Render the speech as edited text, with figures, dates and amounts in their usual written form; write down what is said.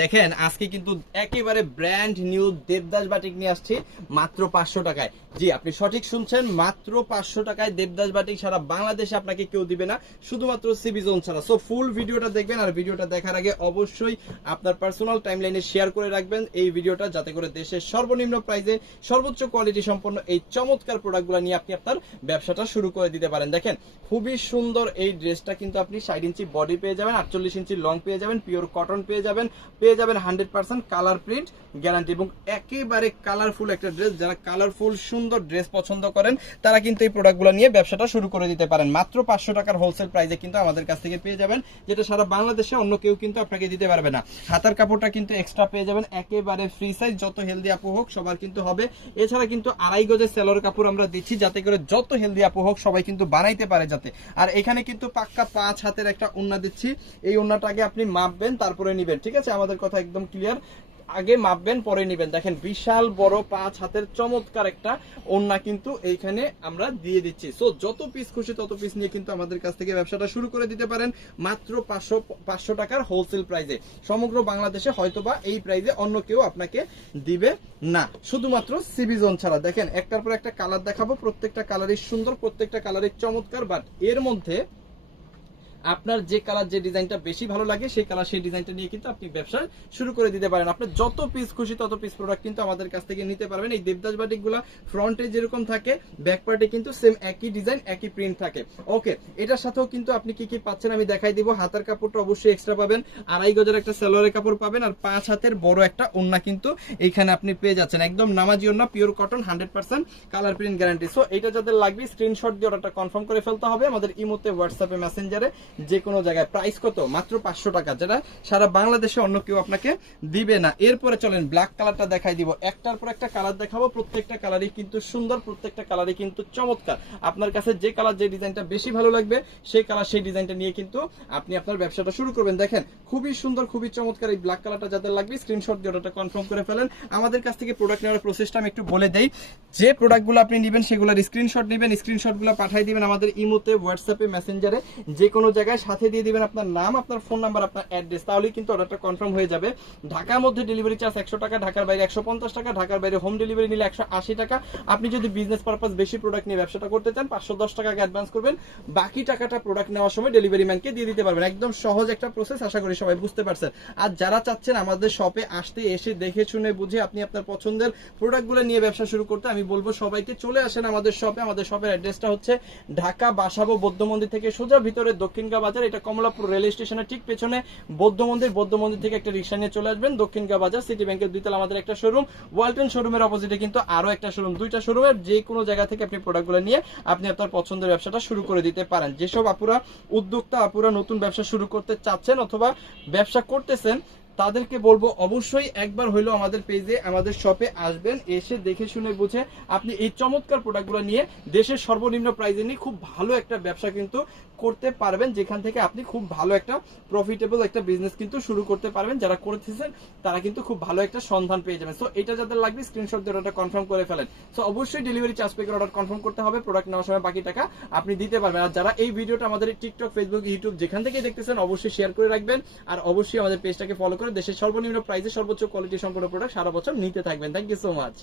দেখেন আজকে কিন্তু একেবারে ব্র্যান্ড নিউ দেবদাস বাটিক নিয়ে আসছি মাত্র 500 টাকায়। জি, আপনি সঠিক শুনছেন, মাত্র 500 টাকায় দেবদাস বাটিক সারা বাংলাদেশে আপনাকে কেউ দিবে না, শুধুমাত্র সিবি জোন ছাড়া। সো ফুল ভিডিওটা দেখবেন, আর ভিডিওটা দেখার আগে অবশ্যই আপনার পার্সোনাল টাইমলাইনে শেয়ার করে রাখবেন এই ভিডিওটা, যাতে করে দেশের সর্বনিম্ন প্রাইসে সর্বোচ্চ কোয়ালিটি সম্পন্ন এই চমৎকার প্রোডাক্টগুলো নিয়ে আপনি আপনার ব্যবসাটা শুরু করে দিতে পারেন। দেখেন খুবই সুন্দর এই ড্রেসটা, কিন্তু আপনি 60 ইঞ্চি বডি পেয়ে যাবেন, 48 ইঞ্চি লং পেয়ে যাবেন, পিওর কটন পেয়ে যাবেন 100% কালার প্রিন্ট গ্যারান্টি, এবং একেবারে কালারফুল একটা ড্রেস। যারা কালারফুল সুন্দর ড্রেস পছন্দ করেন তারা কিন্তু এই প্রোডাক্টগুলো নিয়ে ব্যবসাটা শুরু করে দিতে পারেন। মাত্র 500 টাকার হোলসেল প্রাইসে কিন্তু আমাদের কাছ থেকে পেয়ে যাবেন, যেটা সারা বাংলাদেশে অন্য কেউ কিন্তু আপনাকে দিতে পারবে না। হাতার কাপড়টা কিন্তু এক্সট্রা পেয়ে যাবেন, একেবারে ফ্রি সাইজ, যত হেলদি আপু হোক সবার কিন্তু হবে। এছাড়া কিন্তু 2.5 গজের সেলর কাপড় আমরা দিচ্ছি, যাতে করে যত হেলদি আপু হোক সবাই কিন্তু বানাইতে পারে যাতে। আর এখানে কিন্তু পাক্কা 5 হাতের একটা ওড়না দিচ্ছি, এই ওড়নাটা আগে আপনি মাপবেন তারপরে নিবেন, ঠিক আছে? আমাদের কথা একদম ক্লিয়ার, আগে মাপবেন পরে নিবেন। দেখেন বিশাল বড় 5 হাতের চমৎকার একটা ওড়না কিন্তু এইখানে আমরা দিয়ে দিচ্ছি। সো যত পিস খুশি তত পিস নিয়ে কিন্তু আমাদের কাছ থেকে ব্যবসাটা শুরু করে দিতে পারেন মাত্র 500 টাকার হোলসেল প্রাইসে। সমগ্র বাংলাদেশে হয়তোবা এই প্রাইসে অন্য কেউ আপনাকে দিবে না, শুধুমাত্র সিবি জোন ছাড়া। দেখেন একটার পর একটা কালার দেখাবো, প্রত্যেকটা কালারই সুন্দর, প্রত্যেকটা কালারই চমৎকার, বাট এর মধ্যে আপনার যে কালার যে ডিজাইনটা বেশি ভালো লাগে সেই কালার সেই ডিজাইনটা নিয়ে কিন্তু আপনি ব্যবসা শুরু করে দিতে পারেন। আপনার যত পিস খুশি তত পিস প্রোডাক্ট কিন্তু আমাদের কাছ থেকে নিতে পারবেন। এই দেবদাস বাটিকগুলো ফ্রন্টে যেরকম থাকে, ব্যাক পার্টে কিন্তু সেম একই ডিজাইন একই প্রিন্ট থাকে। ওকে, এটার সাথেও কিন্তু আপনি কি কি পাচ্ছেন আমি দেখাই দিব। হাতার কাপড়টা অবশ্যই এক্সট্রা পাবেন, 2.5 গজের একটা সালোয়ারের কাপড় পাবেন, আর 5 হাতের বড় একটা ওড়না কিন্তু এইখানে আপনি পেয়ে যাচ্ছেন, একদম নামাজি ওড়না, pure cotton, 100% colour print guarantee. So এটা যাদের লাগবে স্ক্রিনশট দিয়ে অর্ডারটা কনফার্ম করে ফেলতে হবে আমাদের ইমোতে, হোয়াটসঅ্যাপে, মেসেঞ্জারে, যে কোনো জায়গায়। প্রাইস কত? মাত্র 500 টাকা, যেটা সারা বাংলাদেশে অন্য কেউ আপনাকে দিবে না। এরপরে চলেন ব্ল্যাক কালারটা দেখাই দিব, একটার পর একটা কালার দেখাবো, প্রত্যেকটা কালারই কিন্তু সুন্দর, প্রত্যেকটা কালারই কিন্তু চমৎকার। আপনার কাছে যে কালার যে ডিজাইনটা বেশি ভালো লাগবে সেই কালার সেই ডিজাইনটা নিয়ে কিন্তু আপনি আপনার ব্যবসাটা শুরু করবেন। দেখেন খুবই সুন্দর, খুবই চমৎকার এই ব্ল্যাক কালারটা যাদের লাগবে স্ক্রিনশট দিয়ে অর্ডারটা কনফার্ম করে ফেলেন। আমাদের কাছ থেকে প্রোডাক্ট নেওয়ার প্রসেসটা আমি একটু বলে দেই। যে প্রোডাক্টগুলো আপনি নেবেন সেগুলোর স্ক্রিনশট নেবেন, স্ক্রিনশটগুলো পাঠিয়ে দিবেন আমাদের ইমোতে, হোয়াটসঅ্যাপে, মেসেঞ্জারে, যে কোনো জায়গায়। সাথে দিয়ে দিবেন আপনার নাম, আপনার ফোন নাম্বার, আপনার অ্যাড্রেস, তাহলেই কিন্তু অর্ডারটা কনফার্ম হয়ে যাবে। ঢাকার মধ্যে ডেলিভারি চার্জ 100 টাকা, ঢাকার বাইরে 150 টাকা, ঢাকার বাইরে হোম ডেলিভারি নিলে 180 টাকা। আপনি যদি বিজনেস পারপাস বেশি প্রোডাক্ট নিয়ে ব্যবসাটা করতে চান 510 টাকা অ্যাডভান্স করবেন, বাকি টাকাটা প্রোডাক্ট নেওয়ার সময় ডেলিভারি ম্যানকে দিয়ে দিতে পারবেন। একদম সহজ একটা প্রসেস, আশা করি সবাই বুঝতে পারছেন। আর যারা চাচ্ছেন আমাদের শপে আসতে, এসে দেখে শুনে বুঝে আপনি আপনার পছন্দের প্রোডাক্টগুলো নিয়ে ব্যবসা শুরু করতে, আমি বলবো সবাইকে চলে আসেন আমাদের শপে। আমাদের শপের অ্যাড্রেসটা হচ্ছে ঢাকা বাসাবো বৌদ্ধ মন্দির থেকে সোজা ভিতরে দক্ষিণগা বাজার, এটা কমলাপুর রেল স্টেশনের ঠিক পেছনে বৌদ্ধ মন্দির থেকে একটা রিক্সা নিয়ে চলে আসবেন দক্ষিণগা বাজার, সিটি ব্যাংকের 2 তলা আমাদের একটা শোরুম, ওয়ালটন শোরুমের অপোজিটে কিন্তু আরো একটা শোরুম। 2টা শোরুমের যে কোনো জায়গা থেকে আপনি প্রোডাক্টগুলো নিয়ে আপনি আপনার পছন্দের ব্যবসাটা শুরু করে দিতে পারেন। যেসব আপুরা উদ্যোক্তা, আপুরা নতুন ব্যবসা শুরু করতে চাচ্ছেন অথবা ব্যবসা করতেছেন, তাদেরকে বলবো অবশ্যই একবার হইলো আমাদের পেজে, আমাদের শপে আসবেন, এসে দেখে শুনে বুঝে আপনি এই চমৎকার প্রোডাক্টগুলো নিয়ে দেশের সর্বনিম্ন প্রাইসে নিয়ে খুব ভালো একটা ব্যবসা কিন্তু করতে পারবেন, যেখান থেকে আপনি খুব ভালো একটা প্রফিটেবল একটা বিজনেস কিন্তু শুরু করতে পারবেন। যারা করতেছেন তারা কিন্তু খুব ভালো একটা সন্ধান পেয়ে যাবেন। সো এটা যাদের লাগবে স্ক্রিনশট দিয়ে অর্ডারটা কনফার্ম করে ফেলেন। সো অবশ্যই ডেলিভারি চার্জ পে করে অর্ডার কনফার্ম করতে হবে, প্রোডাক্ট নেওয়ার সময় বাকি টাকা আপনি দিতে পারবেন। আর যারা এই ভিডিওটা আমাদের টিকটক, ফেসবুক, ইউটিউব যেখান থেকেই দেখতেছেন অবশ্যই শেয়ার করে রাখবেন, আর অবশ্যই আমাদের পেজটাকে ফলো করে দেশের সর্বনিম্ন প্রাইসে সর্বোচ্চ কোয়ালিটি সম্পন্ন প্রোডাক্ট সারা বছর নিতে থাকবেন। Thank you so much.